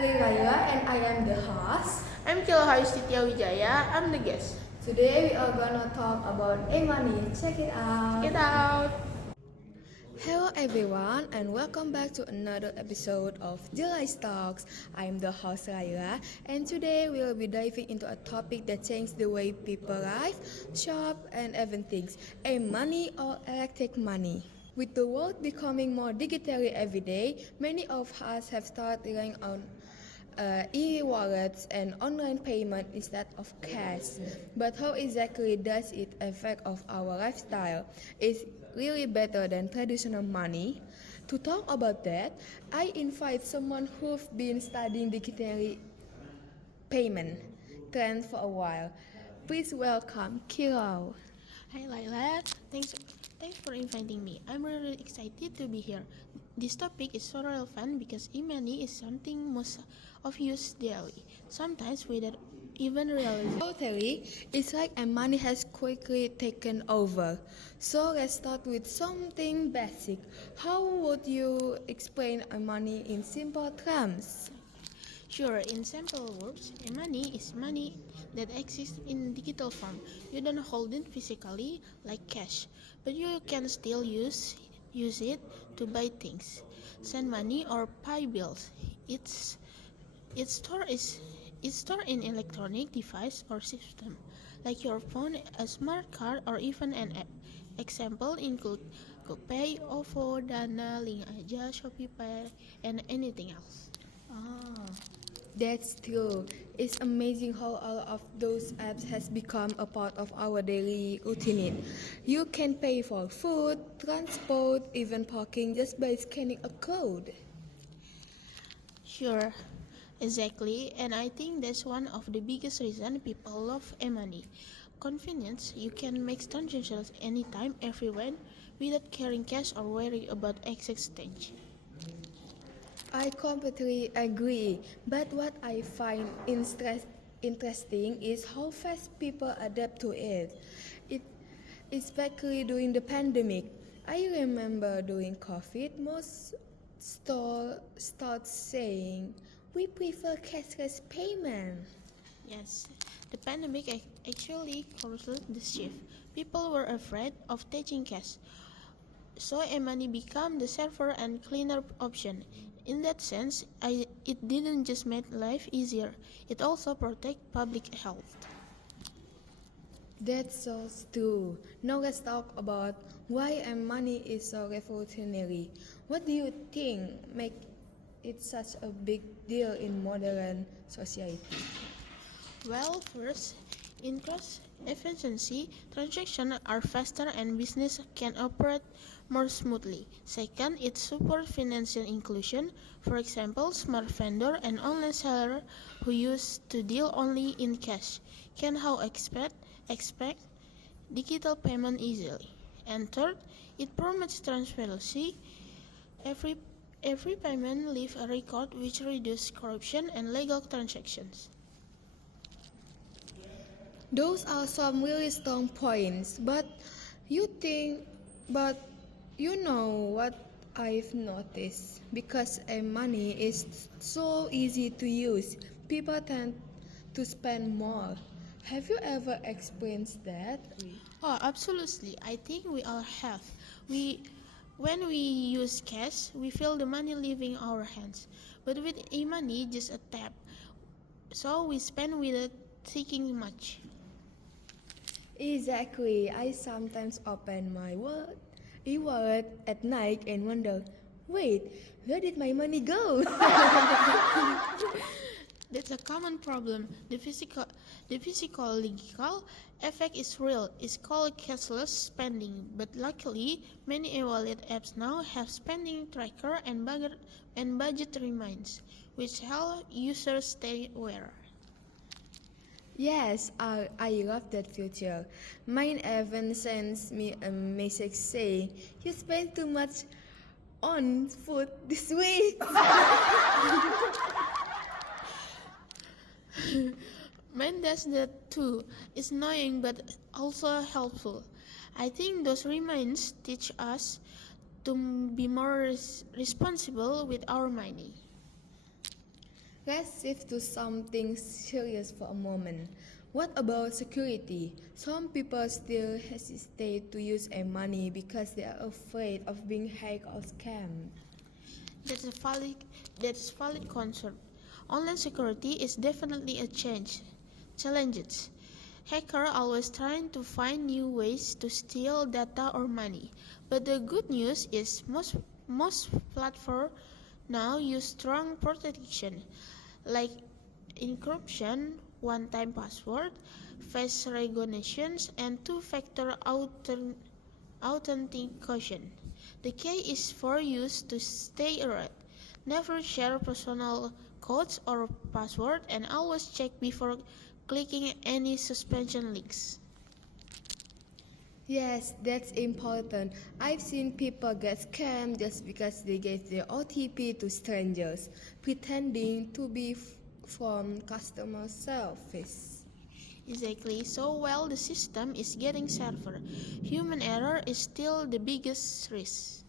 Putri Raya and I am the host. I'm Kilohari Sitya Wijaya. I'm the guest. Today we are gonna talk about e-money. Check it out. Get out! Hello everyone and welcome back to another episode of Jelais Talks. I'm the host Raila and today we'll be diving into a topic that changes the way people live, shop and even think, e-money or electric money. With the world becoming more digitally every day, many of us have started relying on e-wallets and online payment instead of cash. But how exactly does it affect of our lifestyle? Is really better than traditional money? To talk about that, I invite someone who've been studying digital payment trends for a while. Please welcome Kilo. Hi Laila, thanks for inviting me. I'm really excited to be here. This topic is so relevant because e-money is something most of use daily, sometimes without even realizing. Totally, it's like money has quickly taken over. So let's start with something basic. How would you explain money in simple terms? Sure, in simple words, e-money is money that exists in digital form. You don't hold it physically like cash, but you can still use it to buy things, send money or pay bills. It's Its store is it's stored in electronic device or system, like your phone, a smart card, or even an app. Example include GoPay, OVO, Dana, Link Aja, ShopeePay, and anything else. Ah, that's true. It's amazing how all of those apps has become a part of our daily routine. You can pay for food, transport, even parking just by scanning a code. Sure, exactly, and I think that's one of the biggest reason people love e-money. Convenience, you can make transactions anytime, everywhere, without carrying cash or worry about exchange. I completely agree, but what I find interesting is how fast people adapt to it. It especially during the pandemic. I remember during COVID, most stores start saying we prefer cashless payment. Yes, the pandemic actually caused the shift. People were afraid of taking cash, so e-money became the safer and cleaner option. In that sense, it didn't just make life easier; it also protect public health. That's so true. Now let's talk about why money is so revolutionary. What do you think make it such a big deal in modern society? Well, first, in cost efficiency, transactions are faster and business can operate more smoothly. Second, it supports financial inclusion. For example, smart vendor and online seller who used to deal only in cash can now expect digital payment easily. And third, it promotes transparency. Every every payment leaves a record which reduces corruption and legal transactions. Those are some really strong points, you think, but you know what I've noticed? Because money is so easy to use, people tend to spend more. Have you ever experienced that? Oh, absolutely. I think we all have. We When we use cash, we feel the money leaving our hands. But with e-money, just a tap. So we spend without thinking much. Exactly. I sometimes open my e-wallet at night and wonder, wait, where did my money go? That's a common problem. The physical effect is real. It's called cashless spending. But luckily, many e-wallet apps now have spending tracker and budget reminds, which help users stay aware. Yes, I love that feature. Mine even sends me a message saying, you spent too much on food this week. Mine does that too. It's annoying but also helpful. I think those reminds teach us to be more responsible with our money. Let's shift to something serious for a moment. What about security? Some people still hesitate to use money because they are afraid of being hacked or scammed. That's a valid concern. Online security is definitely a challenge. Hackers are always trying to find new ways to steal data or money. But the good news is most platforms now use strong protection like encryption, one-time password, face recognition, and two-factor authentication. The key is for you to stay alert. Never share personal codes or password and always check before clicking any suspension links. Yes, that's important. I've seen people get scammed just because they gave their OTP to strangers, pretending to be from customer service. Exactly. So while the system is getting safer, human error is still the biggest risk.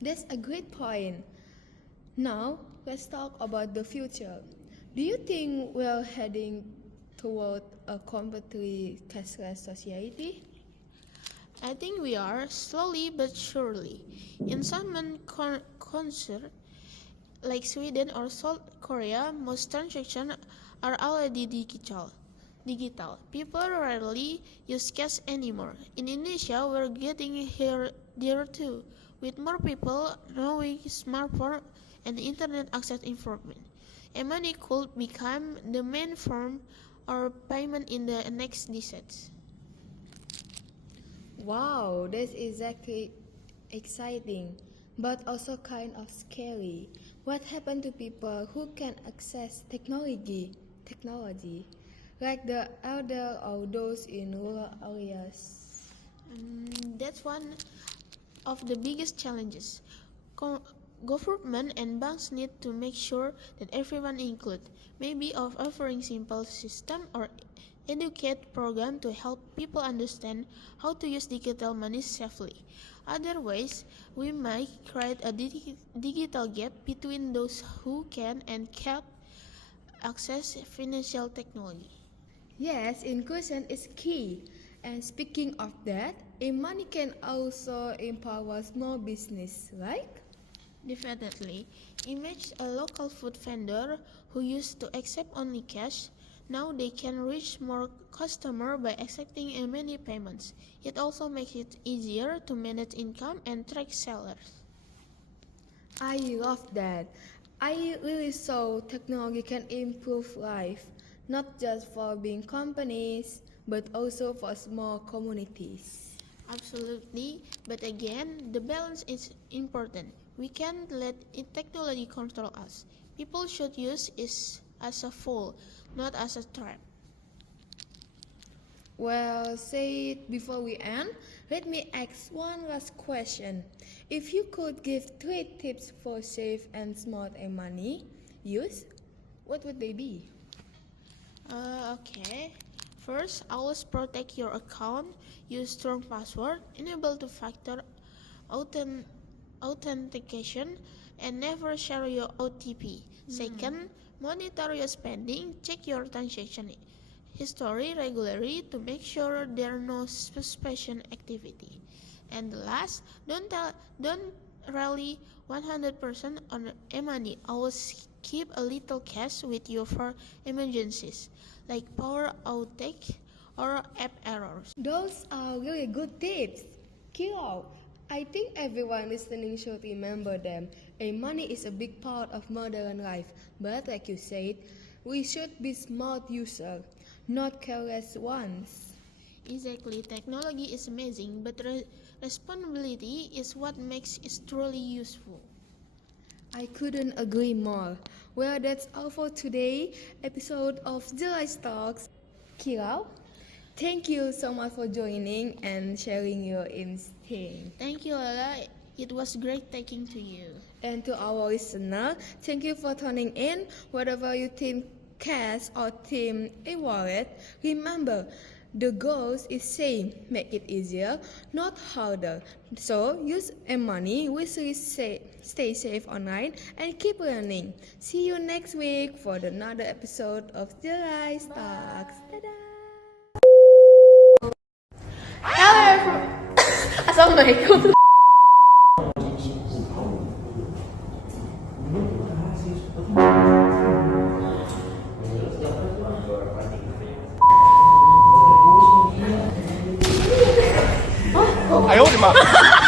That's a great point. Now, let's talk about the future. Do you think we're heading toward a completely cashless society? I think we are, slowly but surely. In some concert, like Sweden or South Korea, most transactions are already digital. People rarely use cash anymore. In Indonesia, we're getting there too, with more people knowing smartphone and internet access improvement. E-money could become the main form of payment in the next decades. Wow, that's exactly exciting, but also kind of scary. What happened to people who can access technology, like the elder or those in rural areas? That's one of the biggest challenges. Co- Government and banks need to make sure that everyone included, maybe of offering simple system or educate program to help people understand how to use digital money safely. Otherwise, we might create a digital gap between those who can and can't access financial technology. Yes, inclusion is key. And speaking of that, money can also empower small business, right? Definitely. Imagine a local food vendor who used to accept only cash. Now they can reach more customers by accepting many payments. It also makes it easier to manage income and track sellers. I love that. I really saw technology can improve life, not just for big companies, but also for small communities. Absolutely, but again, the balance is important. We can't let technology control us. People should use it as a tool, not as a trap. Well, say it before we end, let me ask one last question. If you could give 3 tips for safe and smart money use, what would they be? Okay. First, always protect your account. Use strong password. Enable two-factor authent- authentication, and never share your OTP. Second, monitor your spending. Check your transaction history regularly to make sure there are no suspicious activity. And last, don't rely 100% on e-money. Always keep a little cash with you for emergencies, like power outage or app errors. Those are really good tips. Kilo, I think everyone listening should remember them. Money is a big part of modern life, but like you said, we should be smart users, not careless ones. Exactly, technology is amazing, but responsibility is what makes it truly useful. I couldn't agree more. Well, that's all for today episode of July Talks. Kilo, thank you so much for joining and sharing your instinct. Thank you, Lala. It was great talking to you. And to our listener, thank you for tuning in. Whatever you team cash or team a wallet, remember the goal is same. Make it easier, not harder. So use money wisely stay safe online, and keep learning. See you next week for another episode of Jelais Talks. Dadah! Hello everyone. Assalamualaikum. Ayo, 我的妈！